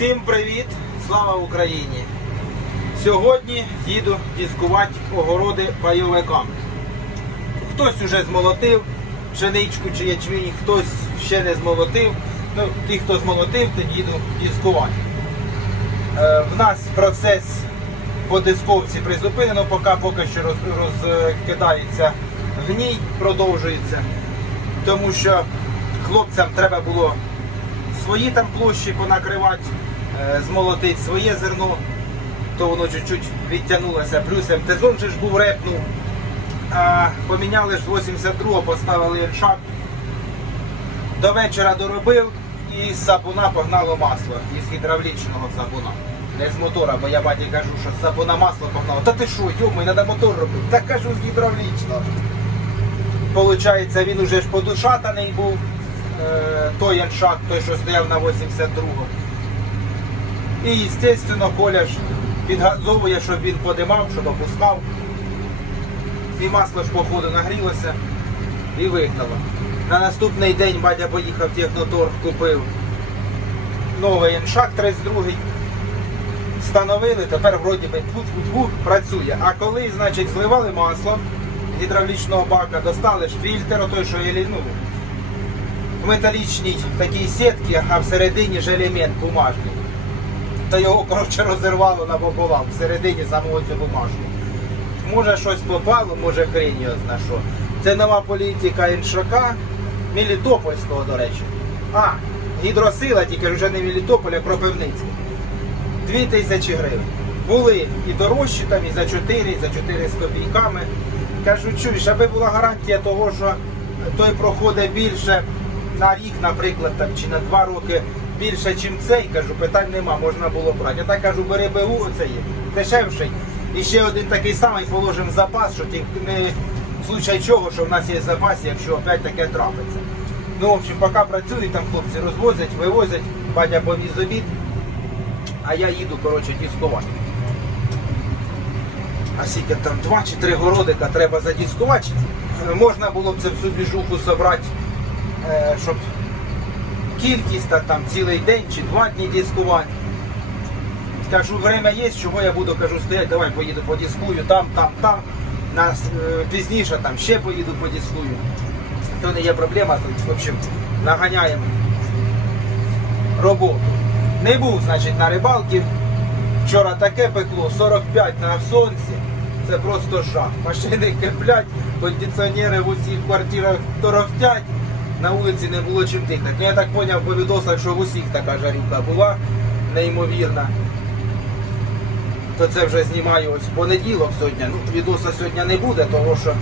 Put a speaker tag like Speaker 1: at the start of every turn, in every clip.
Speaker 1: Всім привіт! Слава Україні! Сьогодні їду дискувати огороди пайовикам. Хтось уже змолотив пшеничку чи ячмінь, хтось ще не змолотив. Ну, ті, хто змолотив, то їду дискувати. Е, в нас процес по дисковці призупинено, поки поки що роз, розкидається в ній, продовжується. Тому що хлопцям треба було свої там площі понакривати, е, змолотити своє зерно, то воно чуть-чуть відтягнулося. Плюс МТЗон же ж був репнув. А поміняли ж з 82-го, поставили іншак. До вечора доробив і з сапуна погнало масло, із гідравлічного сапуна. Не з мотора, бо я баті кажу, що з сапуна масло погнало. Та ти що, йомай, треба мотор робити. Та кажу з гідравлічного. Получається, він уже ж подушатаний був. е, Той яншак, той, що стояв на 82-го. І, звісно, Коля ж підгазовує, щоб він подимав, щоб опускав. І масло ж походу нагрілося і вигнало. На наступний день батя поїхав в техноторг, купив новий яншак 32 Встановили, тепер вроді би тьфу-тьфу-тьфу, працює. А коли, значить, зливали масло гідравлічного бака, достали ж фільтр, той, що є, ну, в металічній такій сітці, а всередині ж елемент бумажний. Та його, коротше, розірвало на пополам, всередині самого цього бумажку. Може щось попало, може хрень його зна що. Це нова політика іншака, Мелітопольського, до речі. А, гідросила, тільки вже не Мелітополь, а Кропивницький. Дві тисячі гривень. Були і дорожчі там, і за 4, і за 4 з копійками. Кажу, чуєш, аби була гарантія того, що той проходить більше на рік, наприклад, там, чи на два роки більше, ніж цей, кажу, питань нема, можна було брати. Я так кажу, бери БУ, оцей є, дешевший. І ще один такий самий положимо запас, що ті не в случай чого, що в нас є запас, якщо опять таке трапиться. Ну, в общем, поки працюють, там хлопці розвозять, вивозять, батя повіз обід, а я їду, коротше, дискувати. А скільки там два чи три городика треба задіскувати. Е, Можна було б це всю двіжуху зібрати, е, щоб кількість та там цілий день чи два дні дискувати. Кажу, время є, чого я буду кажу, стоять, давай поїду подіскую, там, там, там. Нас е, пізніше там ще поїду подіскую. То не є проблема, то, в общем, наганяємо роботу. Не був, значить, на рибалці. Вчора таке пекло, 45 на сонці. Це просто жах. Машини киплять, кондиціонери в усіх квартирах торохтять. На вулиці не було чим дихати. Ну я так зрозумів по відосах, що в усіх така жарівка була неймовірна. То це вже знімаю ось понеділок сьогодні. Ну, відоса сьогодні не буде, тому що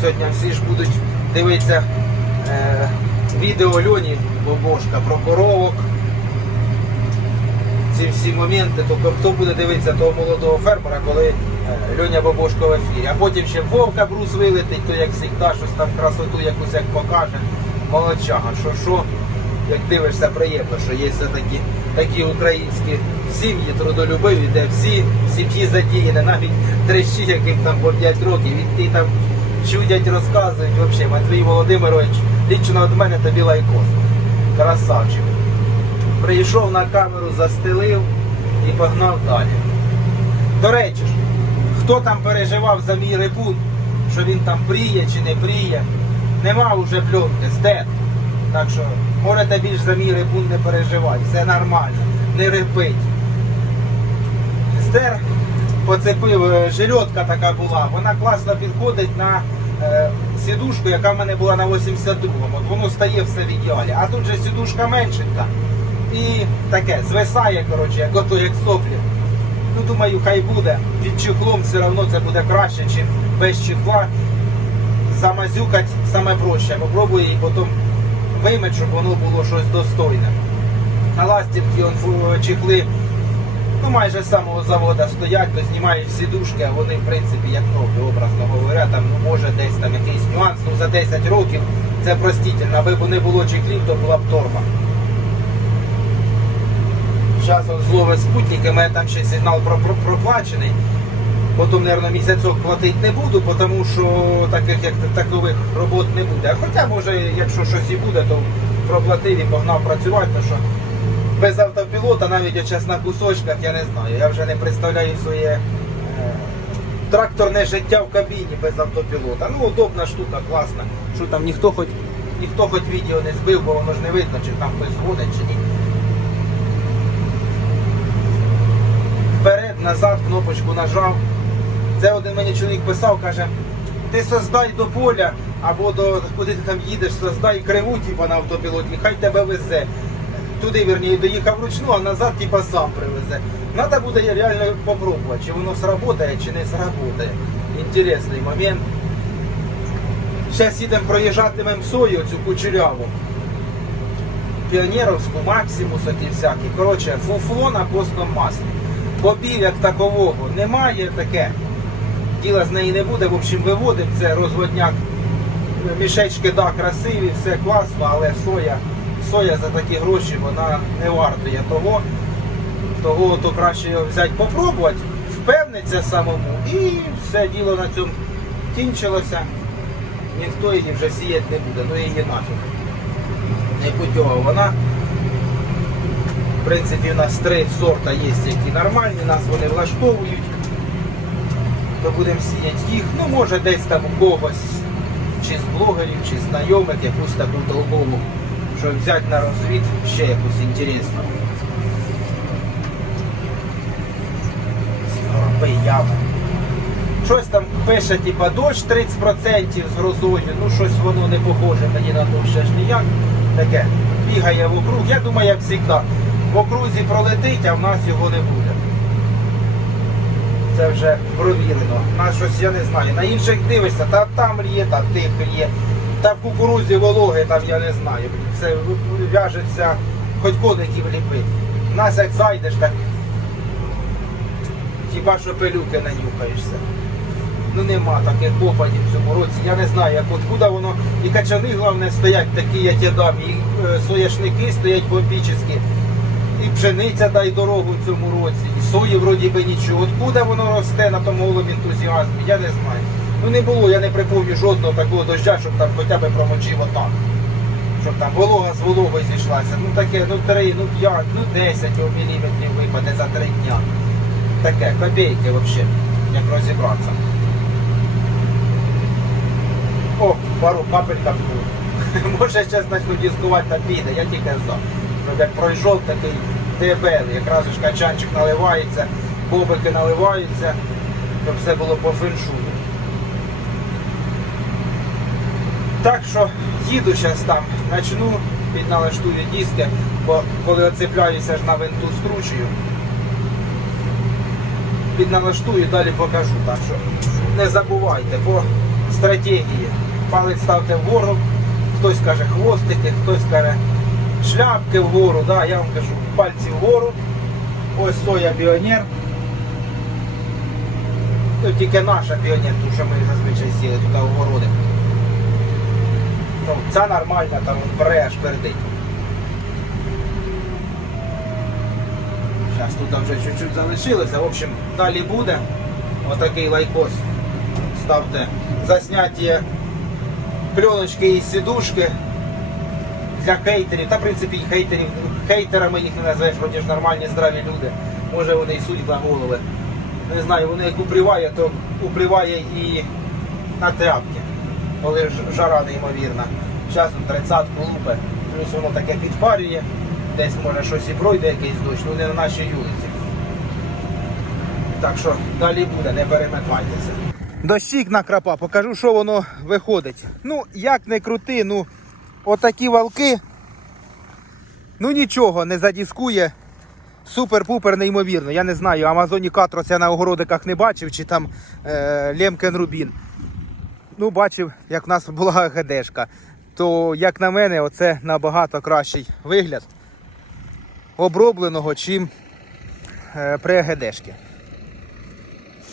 Speaker 1: сьогодні всі ж будуть дивитися е, відео Льоні Бобошка про коровок ці всі моменти, то хто буде дивитися того молодого фермера, коли е, Льоня Бабошко в ефірі. А потім ще Вовка Брус вилетить, то як завжди, щось там красоту якусь як покаже. Молодчага, що що, як дивишся, приємно, що є все такі, українські сім'ї, трудолюбиві, де всі сім'ї задіяні, навіть трещі, яким там по 5 років, і ті там чудять, розказують. Взагалі, Матвій Володимирович, лічно від мене тобі лайкос. Красавчик прийшов на камеру, застелив і погнав далі. До речі, хто там переживав за мій репут, що він там пріє чи не пріє, нема вже пленки, здет. Так що можете більш за мій репут не переживати, все нормально, не репить. Здер поцепив, е, жилетка така була, вона класно підходить на е, сідушку, яка в мене була на 82-му. От Воно стає все в ідеалі. А тут же сідушка меншенька. І таке, звисає, коротше, як ото як соплі. Ну, думаю, хай буде. Під чехлом все одно це буде краще, ніж без чехла. Замазюкать саме проще. Попробую і потім вимить, щоб воно було щось достойне. На ластівки он, чехли ну, майже з самого заводу стоять, то знімаєш сідушки, а вони, в принципі, як нові, образно говоря, там ну, може десь там якийсь нюанс, ну за 10 років це простительно. Аби б не було чехлів, то була б торба. Зараз зловить спутники, у мене там ще сигнал про, про, проплачений. Потім, мабуть, місяцок платити не буду, тому що таких як такових робот не буде. А Хоча, може, якщо щось і буде, то проплатив і погнав працювати, тому що без автопілота, навіть час на кусочках, я не знаю. Я вже не представляю своє е, тракторне життя в кабіні без автопілота. Ну, удобна штука, класна. Що там ніхто хоч ніхто хоч відео не збив, бо воно ж не видно, чи там хтось дзвонить, чи ні. Вперед, назад, кнопочку нажав. Це один мені чоловік писав, каже, ти создай до поля або до куди ти там їдеш, создай криву, типа на автопілоті, хай тебе везе. Туди, вірніше, доїхав вручну, а назад типа сам привезе. Надо буде реально попробувати, чи воно сработає, чи не сработає. Інтересний момент. Зараз їдемо проїжджатимемо сою, цю кучеряву. Піонерівську, Максимус, оті всякі. Коротше, фуфло на постному маслі. Бобів як такового немає таке. Діла з неї не буде. В общем, виводимо це розводняк. Мішечки, да, красиві, все класно, але соя, соя за такі гроші вона не вартує того. Того то краще взяти попробувати, впевнитися самому і все діло на цьому кінчилося. Ніхто її вже сіяти не буде, ну її нафіг. Не путьова вона. В принципі, у нас три сорта є, які нормальні, нас вони влаштовують. То будемо сіяти їх. Ну, може десь там у когось, чи з блогерів, чи знайомих, якусь таку толкову, щоб взяти на розвід ще якусь інтересну. Щось там пише, типа дощ 30% з грозою, ну щось воно не похоже мені на то ще ж ніяк. Таке бігає вокруг. Я думаю, як завжди, в окрузі пролетить, а в нас його не буде. Це вже провірено. На щось я не знаю. На інших дивишся, та там лє, та тих лє. Та в кукурузі вологи, там я не знаю. Це в'яжеться, хоч коників ліпи. Нас як зайдеш, так хіба що пилюки нанюхаєшся. Ну нема таких опадів в цьому році. Я не знаю, як откуда воно. І качани, головне, стоять такі, я ті дам, і е, соняшники стоять бомбічні. І пшениця дай дорогу в цьому році, і сої вроді би нічого. Откуда воно росте на тому голому ентузіазмі, я не знаю. Ну не було, я не припомню жодного такого доща, щоб там хоча б промочив отак. Щоб там волога з вологою зійшлася. Ну таке, ну 3, ну 5, ну 10 міліметрів випаде за 3 дня. Таке, копійки взагалі, як розібратися. О, пару капель було. Може зараз почну дискувати та піде, я тільки за. Щоб як пройшов такий дебелий, якраз ж качанчик наливається, бобики наливаються, щоб все було по феншую. Так що їду зараз там, почну, підналаштую диски, бо коли оцепляюся ж на винту скручую, підналаштую, далі покажу. Так що не забувайте, по стратегії. Палець ставте вгору, хтось каже хвостики, хтось каже шляпки вгору. Да, я вам кажу, пальці вгору. Ось соя піонер. Ну, тільки наша піонер, тому що ми зазвичай сіли туди огороди. Ну, ця нормальна, там бере аж пердить. Зараз тут вже чуть-чуть залишилося. В общем, далі буде. Отакий лайкос. Ставте засняття пленочки і сідушки для хейтерів. Та в принципі і хейтерів. Хейтерами їх не називаєш, вроді ж нормальні здраві люди. Може вони і суть на голови. Не знаю, вони як уприває, то уприває і на тряпки. Коли жара неймовірна. Часом 30 лупе, плюс воно таке підпарює, десь може щось і пройде якийсь дощ, ну не на нашій вулиці. Так що далі буде, не переметайтеся. Дощик накрапа, покажу, що воно виходить. Ну, як не крути, ну отакі валки. Ну нічого, не задіскує. Супер-пупер неймовірно. Я не знаю, Амазоні Катрос я на огородиках не бачив, чи там е, Лемкен Рубін. Ну, бачив, як в нас була ГДшка. То, як на мене, оце набагато кращий вигляд обробленого, чим е, при ГДшки.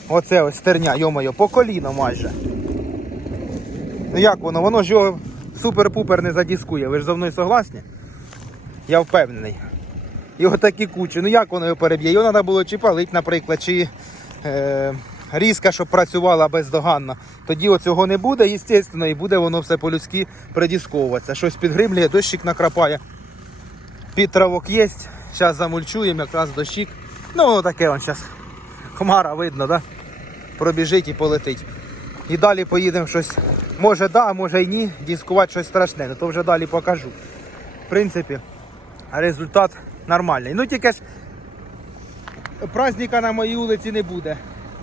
Speaker 1: Оце ось стерня, йомайо, по коліно майже. Ну як воно? Воно ж його супер-пупер не задіскує. Ви ж зі мною согласні? Я впевнений. І отакі кучі. Ну як воно його переб'є? Його треба було чи палити, наприклад, чи е, різка, щоб працювала бездоганно. Тоді оцього не буде, звісно, і буде воно все по-людськи придісковуватися. Щось підгримлює, дощик накрапає. Підтравок є. Зараз замульчуємо, якраз дощик. Ну, таке он зараз. Хмара видно, да? Пробіжить і полетить. І далі поїдемо щось. Може да, може й ні. Дискувати щось страшне, то вже далі покажу. В принципі, результат нормальний. Ну тільки ж праздника на моїй вулиці не буде.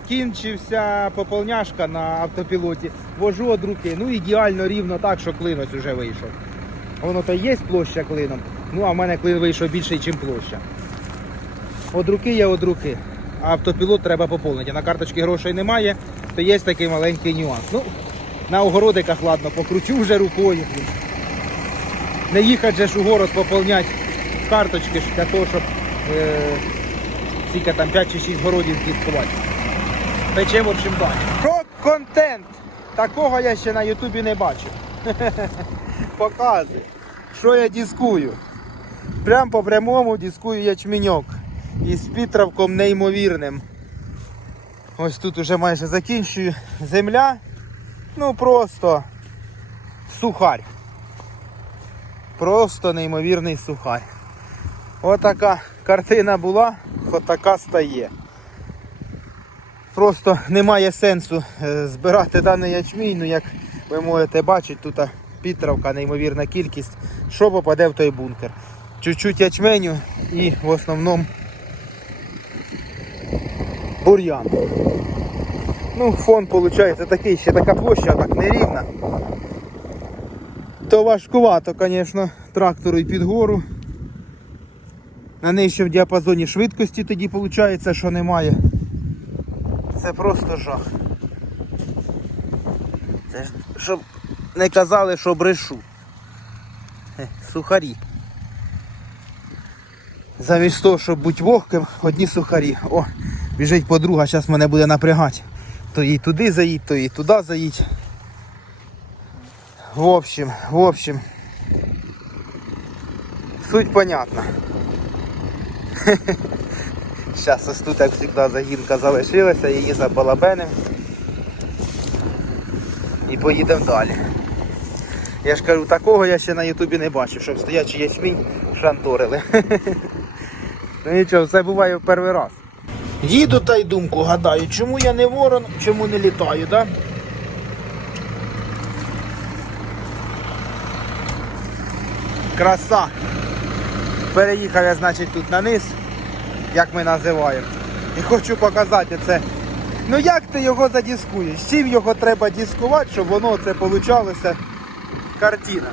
Speaker 1: Кінчився пополняшка на автопілоті, вожу од руки. Ну ідеально рівно так, що клинось уже вийшов. Воно то є площа клином, ну а в мене клин вийшов більший, ніж площа. Од руки є од руки. А автопілот треба поповнити. На карточці грошей немає, то є такий маленький нюанс. Ну, на огородиках, ладно, покручу вже рукою. Не їхати же ж у город поповняти карточки для того, щоб е, скільки там 5 чи 6 городів здіскувати. Печемо, в общем, далі. Про контент! Такого я ще на Ютубі не бачив. Показуй, що я дискую. Прям по прямому дискую ячменьок. Із підтравком неймовірним. Ось тут уже майже закінчую. Земля. Ну просто сухарь. Просто неймовірний сухарь. Отака картина була, отака стає. Просто немає сенсу е, збирати даний ячмінь, ну як ви можете бачити, тут підтравка, неймовірна кількість, що попаде в той бункер. Чуть-чуть ячменю і в основному бур'ян. Ну, фон виходить такий, ще така площа, так нерівна. То важкувато, звісно, трактору і під гору. На нижчому діапазоні швидкості тоді виходить, що немає. Це просто жах. Це щоб не казали, що брешу. Е, Сухарі. Замість того, щоб бути вогким, одні сухарі. О, біжить подруга, зараз мене буде напрягати. То їй туди заїдь, то їй туди заїдь. В общем, в общем. Суть понятна. Зараз ось тут, як завжди, загінка залишилася, її забалабеним. І поїдемо далі. Я ж кажу, такого я ще на Ютубі не бачив, щоб стоячий ячмінь шанторили. Ну нічого, це буває в перший раз. Їду та й думку гадаю, чому я не ворон, чому не літаю, да? Краса. Переїхав я, значить, тут на низ, як ми називаємо. І хочу показати це. Ну як ти його задіскуєш? Чим його треба дискувати, щоб воно це получалося картина.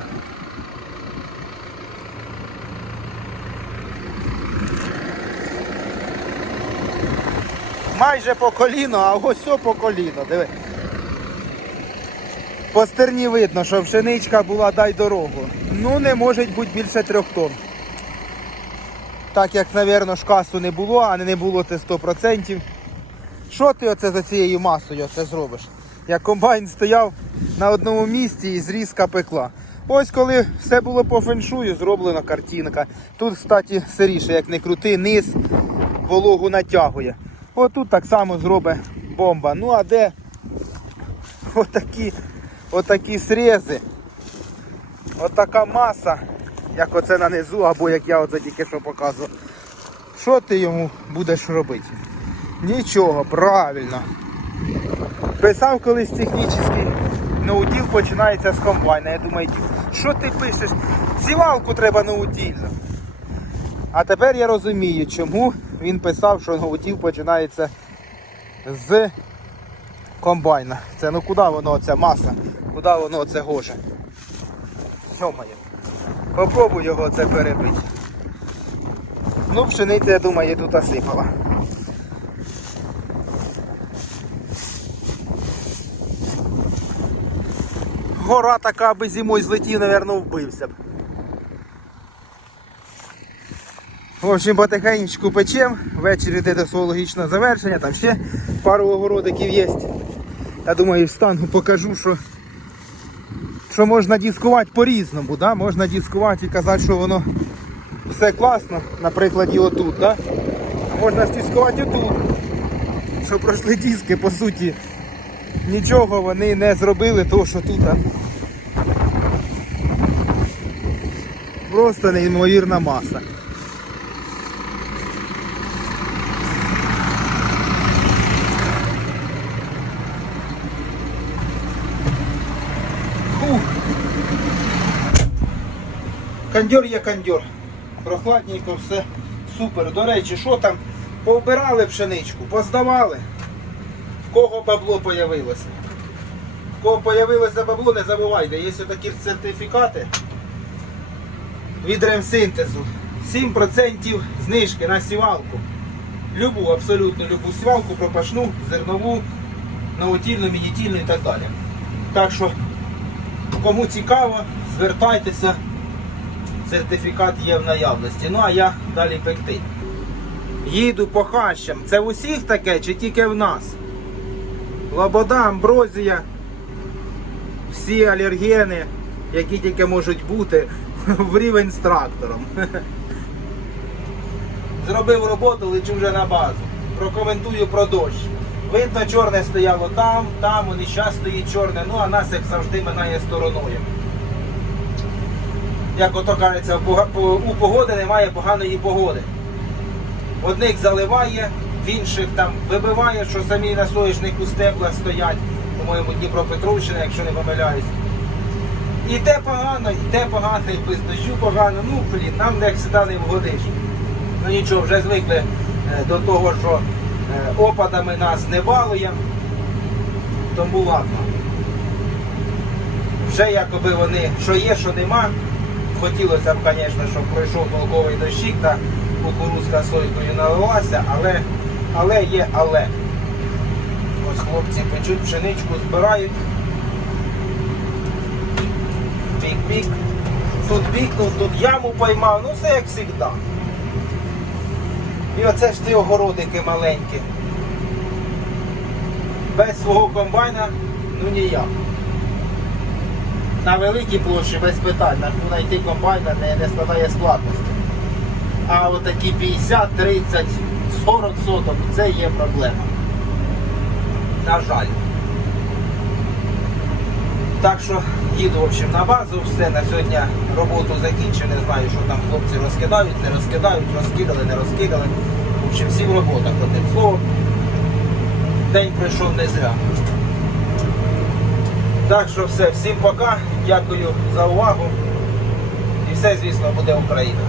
Speaker 1: Майже по коліно, а ось по коліно. Диви. По стерні видно, що пшеничка була дай дорогу. Ну не може бути більше трьох тонн. Так як, мабуть, шкасу не було, а не було це 100%. Що ти оце за цією масою оце зробиш? Як комбайн стояв на одному місці і зрізка пекла. Ось коли все було по феншую, зроблена картинка. Тут, кстати, сиріше, як не крути, низ вологу натягує. Отут так само зробить бомба. Ну а де отакі, отакі срези, отака маса, як оце на низу, або як я оце тільки що показував. Що ти йому будеш робити? Нічого, правильно. Писав колись технічний ноутіл починається з комбайна. Я думаю, що ти пишеш? Сівалку треба ноутільно. А тепер я розумію, чому він писав, що ноутіл починається з комбайна. Це ну куди воно ця маса? Куди воно це гоже? Йомає. Попробуй його це перебити. Ну, пшениця, я думаю, тут осипала. Гора така би зимою злетів, мабуть, вбився б. В общем, потихеньку печем, ввечері йде до свого логічного завершення, там ще пару огородиків є. Я думаю, встану, покажу, що що можна дискувати по-різному, да? можна дискувати і казати, що воно все класно, на прикладі отут, да? можна дискувати отут. Що пройшли диски, по суті, нічого вони не зробили, того що тут а, просто неймовірна маса. Кандьор є кандьор. Прохладненько, все супер. До речі, що там? Повбирали пшеничку, поздавали. В кого бабло появилося? В кого появилося бабло, не забувайте, є такі сертифікати від ремсинтезу. 7% знижки на сівалку. Любу, абсолютно любу сівалку, пропашну, зернову, новотільну, мінітільну і так далі. Так що, кому цікаво, звертайтеся, сертифікат є в наявності. Ну а я далі пекти. Їду по хащам. Це в усіх таке чи тільки в нас? Лобода, амброзія, всі алергени, які тільки можуть бути, в рівень з трактором. Зробив роботу, лечу вже на базу. Прокоментую про дощ. Видно, чорне стояло там, там, он і зараз стоїть чорне, ну а нас, як завжди, минає стороною. Як ото кажеться, у погоди немає поганої погоди. Одних заливає, в інших там вибиває, що самі на соняшнику стебла стоять, по-моєму, Дніпропетровщина, якщо не помиляюсь. І те погано, і те погано, і без дощу погано. Ну, блін, нам як завжди не вгодиш. Ну нічого, вже звикли е, до того, що е, опадами нас не балує. Тому ладно. Вже якоби вони, що є, що нема. Хотілося б, звісно, щоб пройшов толковий дощик та кукурузка сойкою налилася, але, але є але. Ось хлопці печуть пшеничку, збирають. Бік-бік. Тут бікнув, тут яму поймав, ну все як завжди. І оце ж ці огородики маленькі. Без свого комбайна, ну ніяк. На великій площі без питань, на знайти комбайна не, не складає складності. А отакі 50, 30, 40 соток це є проблема. На жаль. Так що їду в общем, на базу, все на сьогодні роботу закінчив, не знаю, що там хлопці розкидають, не розкидають, розкидали, не розкидали. В общем, всі в роботах, одним словом. День пройшов не зря. Так що все, всім пока, дякую за увагу. І все, звісно, буде Україна.